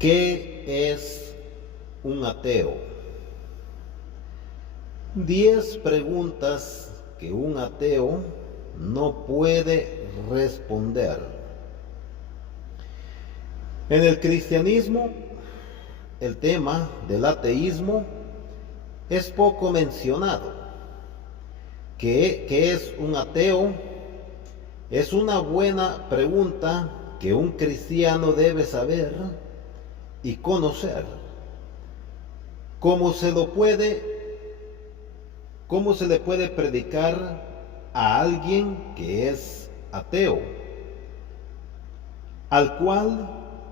¿Qué es un ateo? 10 preguntas que un ateo no puede responder. En el cristianismo, el tema del ateísmo es poco mencionado. ¿Qué es un ateo? Es una buena pregunta que un cristiano debe saber y conocer. ¿Cómo se le puede predicar a alguien que es ateo, al cual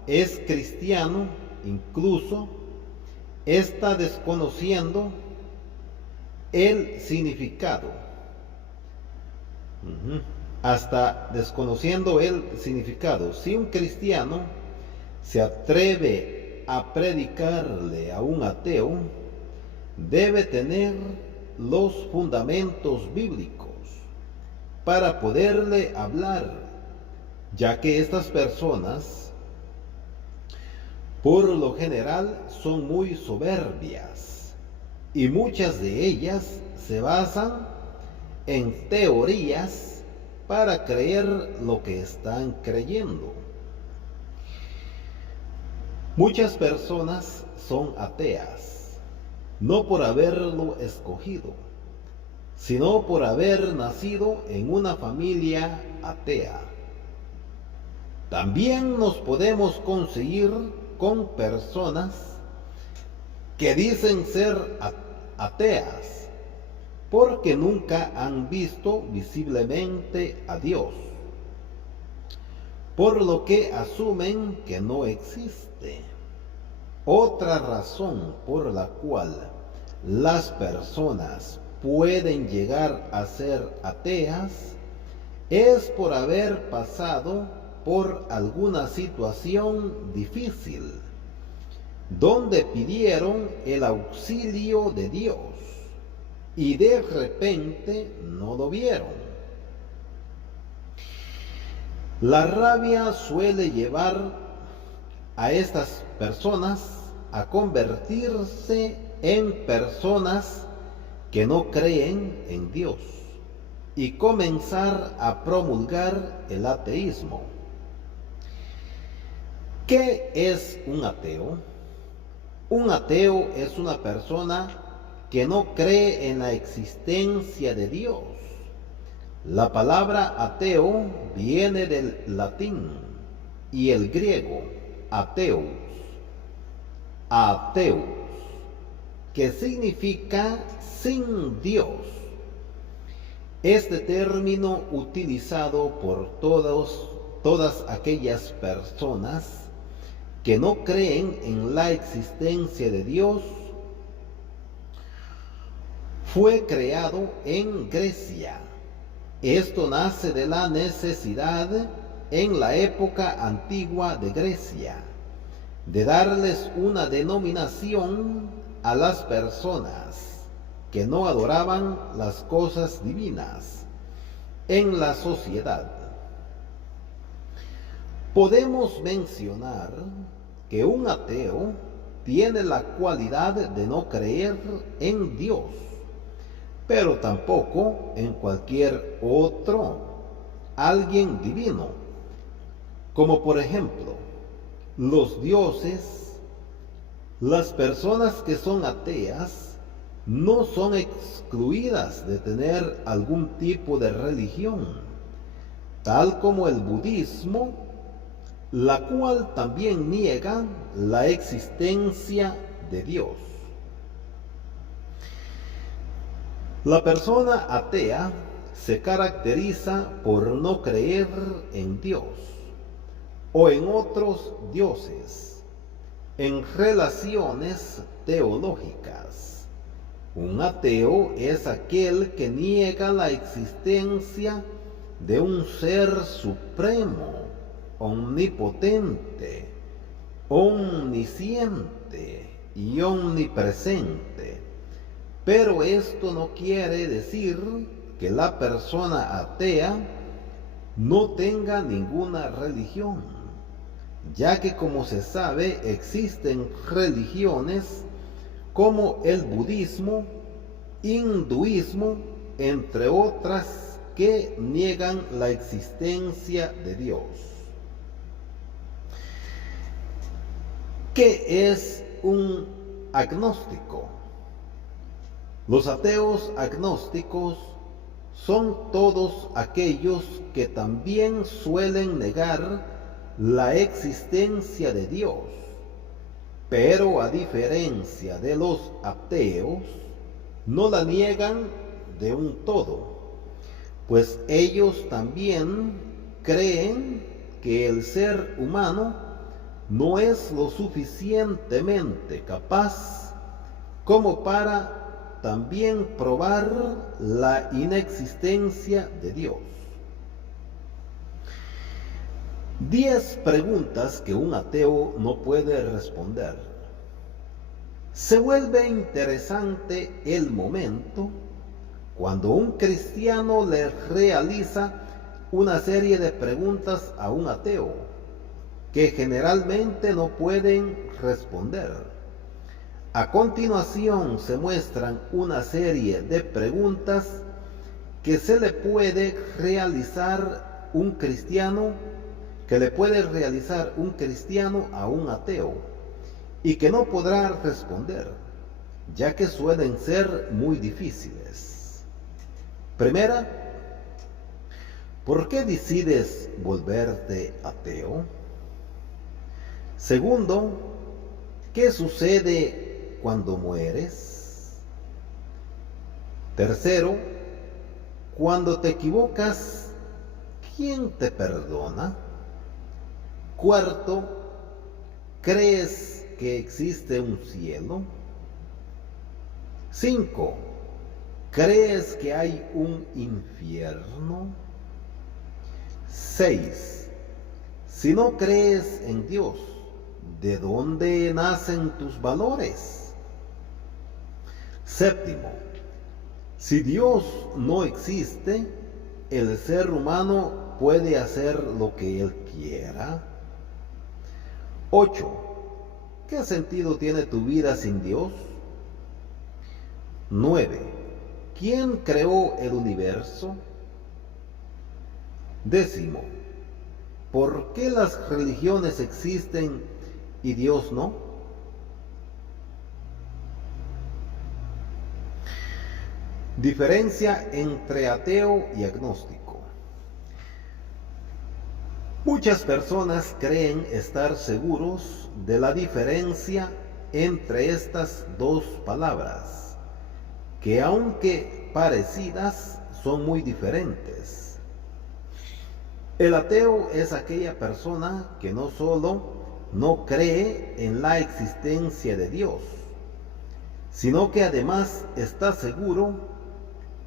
es cristiano, incluso está desconociendo el significado? Hasta desconociendo el significado. Si un cristiano se atreve a predicarle a un ateo, debe tener los fundamentos bíblicos para poderle hablar, ya que estas personas por lo general son muy soberbias y muchas de ellas se basan en teorías para creer lo que están creyendo. Muchas personas son ateas, no por haberlo escogido, sino por haber nacido en una familia atea. También nos podemos conseguir con personas que dicen ser ateas porque nunca han visto visiblemente a Dios, por lo que asumen que no existe. Otra razón por la cual las personas pueden llegar a ser ateas es por haber pasado por alguna situación difícil, donde pidieron el auxilio de Dios y de repente no lo vieron. La rabia suele llevar a estas personas a convertirse en personas que no creen en Dios y comenzar a promulgar el ateísmo. ¿Qué es un ateo? Un ateo es una persona que no cree en la existencia de Dios. La palabra ateo viene del latín y el griego ateus, que significa sin Dios. Este término utilizado por todas aquellas personas que no creen en la existencia de Dios, fue creado en Grecia. Esto nace de la necesidad en la época antigua de Grecia de darles una denominación a las personas que no adoraban las cosas divinas en la sociedad. Podemos mencionar que un ateo tiene la cualidad de no creer en Dios, pero tampoco en cualquier otro, alguien divino, como por ejemplo los dioses. Las personas que son ateas no son excluidas de tener algún tipo de religión, tal como el budismo, la cual también niega la existencia de Dios. La persona atea se caracteriza por no creer en Dios o en otros dioses, en relaciones teológicas. Un ateo es aquel que niega la existencia de un ser supremo, omnipotente, omnisciente y omnipresente. Pero esto no quiere decir que la persona atea no tenga ninguna religión. ya que como se sabe existen religiones como el budismo, hinduismo, entre otras, que niegan la existencia de Dios. ¿Qué es un agnóstico? Los ateos agnósticos son todos aquellos que también suelen negar la existencia de Dios, pero a diferencia de los ateos, no la niegan de un todo, pues ellos también creen que el ser humano no es lo suficientemente capaz como para también probar la inexistencia de Dios. 10 preguntas que un ateo no puede responder. Se vuelve interesante el momento cuando un cristiano le realiza una serie de preguntas a un ateo que generalmente no pueden responder. A continuación se muestran una serie de preguntas que se le puede realizar un cristiano, a un ateo, y que no podrá responder, ya que suelen ser muy difíciles. Primera, ¿por qué decides volverte ateo? Segundo, ¿qué sucede cuando mueres? Tercero, cuando te equivocas, ¿quién te perdona? Cuarto, ¿crees que existe un cielo? 5. ¿Crees que hay un infierno? 6. Si no crees en Dios, ¿de dónde nacen tus valores? 7. Si Dios no existe, ¿el ser humano puede hacer lo que él quiera? 8. ¿Qué sentido tiene tu vida sin Dios? 9. ¿Quién creó el universo? 10. ¿Por qué las religiones existen y Dios no? Diferencia entre ateo y agnóstico. Muchas personas creen estar seguros de la diferencia entre estas dos palabras, que aunque parecidas, son muy diferentes. El ateo es aquella persona que no solo no cree en la existencia de Dios, sino que además está seguro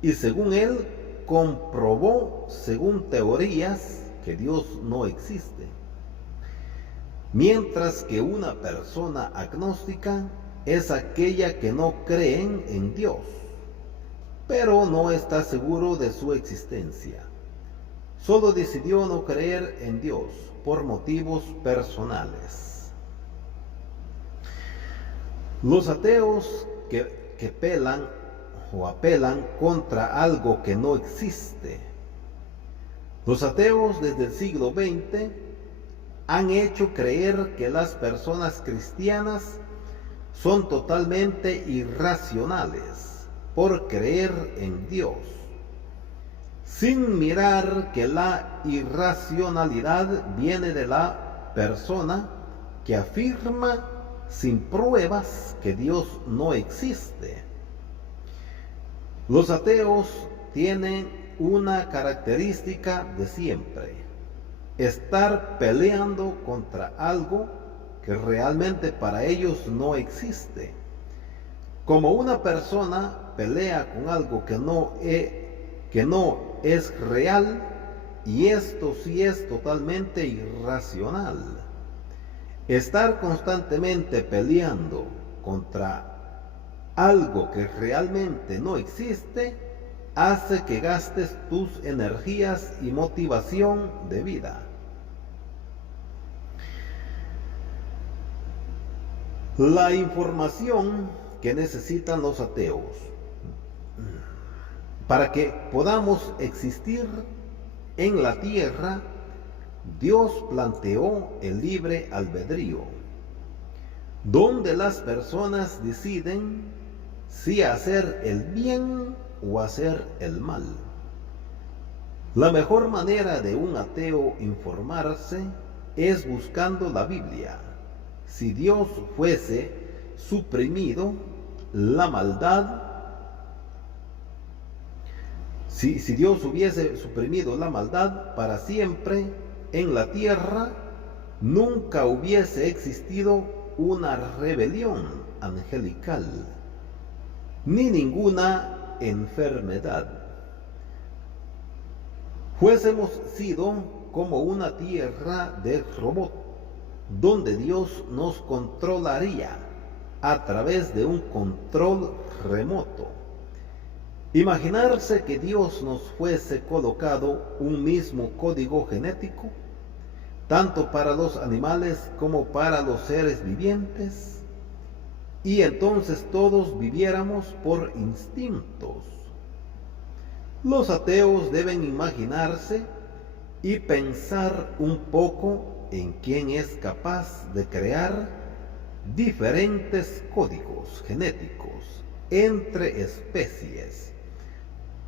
y según él comprobó, según teorías, que Dios no existe. Mientras que una persona agnóstica es aquella que no cree en Dios, pero no está seguro de su existencia. Solo decidió no creer en Dios por motivos personales. Los ateos que apelan contra algo que no existe. Los ateos desde el siglo XX han hecho creer que las personas cristianas son totalmente irracionales por creer en Dios, sin mirar que la irracionalidad viene de la persona que afirma sin pruebas que Dios no existe. Los ateos tienen una característica de siempre: estar peleando contra algo que realmente para ellos no existe. Como una persona pelea con algo que no es real, y esto sí es totalmente irracional. Estar constantemente peleando contra algo que realmente no existe hace que gastes tus energías y motivación de vida. La información que necesitan los ateos para que podamos existir en la tierra, Dios planteó el libre albedrío, donde las personas deciden si hacer el bien o hacer el mal. La mejor manera de un ateo informarse es buscando la Biblia. Si Dios fuese suprimido, la maldad, si Dios hubiese suprimido la maldad para siempre en la tierra, nunca hubiese existido una rebelión angelical, ni ninguna enfermedad. Fuésemos sido como una tierra de robot, donde Dios nos controlaría a través de un control remoto. Imaginarse que Dios nos fuese colocado un mismo código genético, tanto para los animales como para los seres vivientes, y entonces todos viviéramos por instintos. Los ateos deben imaginarse y pensar un poco en quién es capaz de crear diferentes códigos genéticos entre especies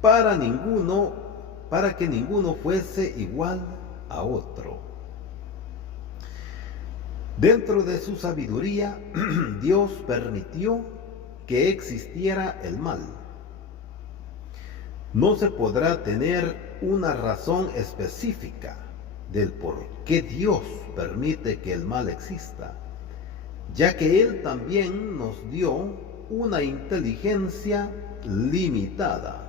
para que ninguno fuese igual a otro. Dentro de su sabiduría, Dios permitió que existiera el mal. No se podrá tener una razón específica del por qué Dios permite que el mal exista, ya que Él también nos dio una inteligencia limitada,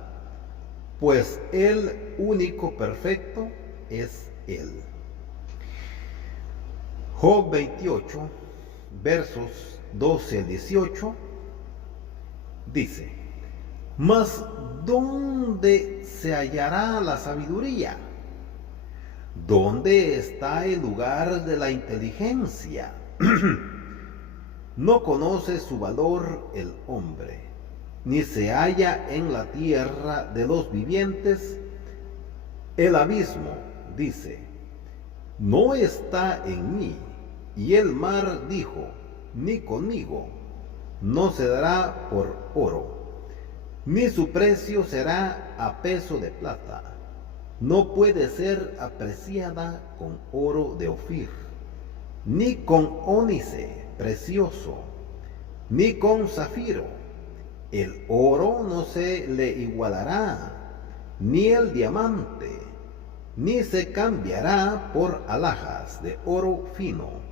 pues el único perfecto es Él. Job 28, versos 12 al 18, dice: Mas ¿dónde se hallará la sabiduría? ¿Dónde está el lugar de la inteligencia? No conoce su valor el hombre, ni se halla en la tierra de los vivientes. El abismo dice: no está en mí. Y el mar dijo: ni conmigo. No se dará por oro, ni su precio será a peso de plata. No puede ser apreciada con oro de Ofir, ni con ónice precioso, ni con zafiro. El oro no se le igualará, ni el diamante, ni se cambiará por alhajas de oro fino.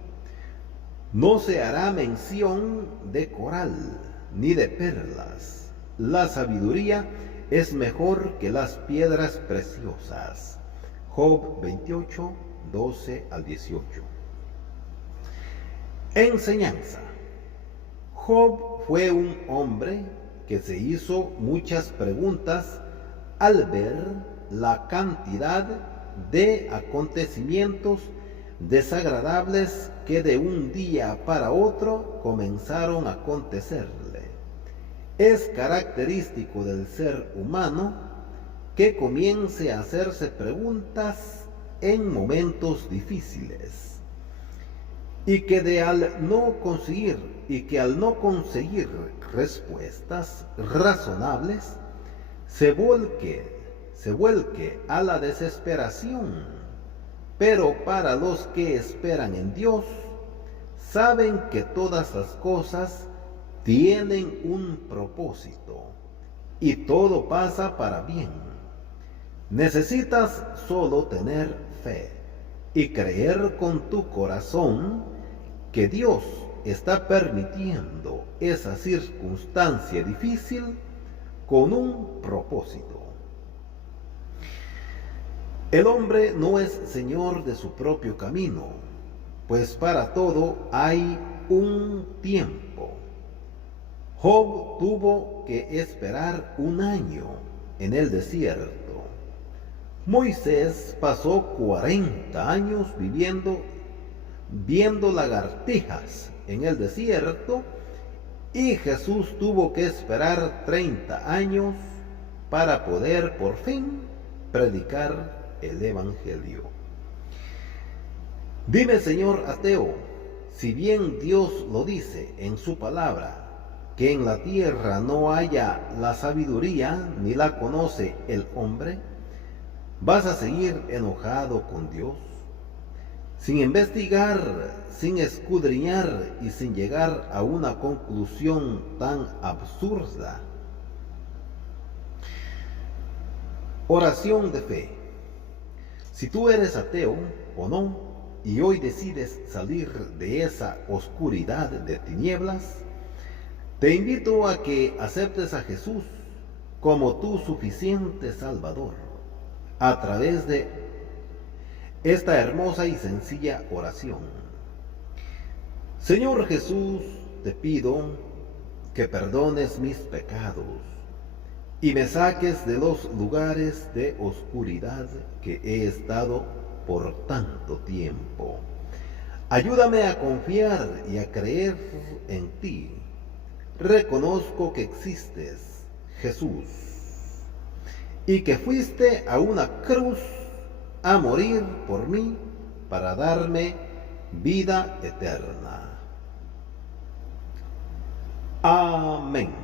No se hará mención de coral, ni de perlas. La sabiduría es mejor que las piedras preciosas. Job 28, 12 al 18. Enseñanza. Job fue un hombre que se hizo muchas preguntas al ver la cantidad de acontecimientos desagradables que de un día para otro comenzaron a acontecerle. Es característico del ser humano que comience a hacerse preguntas en momentos difíciles y que al no conseguir respuestas razonables se vuelque a la desesperación. Pero para los que esperan en Dios, saben que todas las cosas tienen un propósito y todo pasa para bien. Necesitas solo tener fe y creer con tu corazón que Dios está permitiendo esa circunstancia difícil con un propósito. El hombre no es señor de su propio camino, pues para todo hay un tiempo. Job tuvo que esperar 1 año en el desierto. Moisés pasó 40 años viendo lagartijas en el desierto, y Jesús tuvo que esperar 30 años para poder por fin predicar el Evangelio. Dime, señor ateo, si bien Dios lo dice en su palabra, que en la tierra no haya la sabiduría ni la conoce el hombre, ¿vas a seguir enojado con Dios? Sin investigar, sin escudriñar y sin llegar a una conclusión tan absurda. Oración de fe. Si tú eres ateo o no, y hoy decides salir de esa oscuridad de tinieblas, te invito a que aceptes a Jesús como tu suficiente Salvador a través de esta hermosa y sencilla oración. Señor Jesús, te pido que perdones mis pecados y me saques de los lugares de oscuridad que he estado por tanto tiempo. Ayúdame a confiar y a creer en ti. Reconozco que existes, Jesús, y que fuiste a una cruz a morir por mí para darme vida eterna. Amén.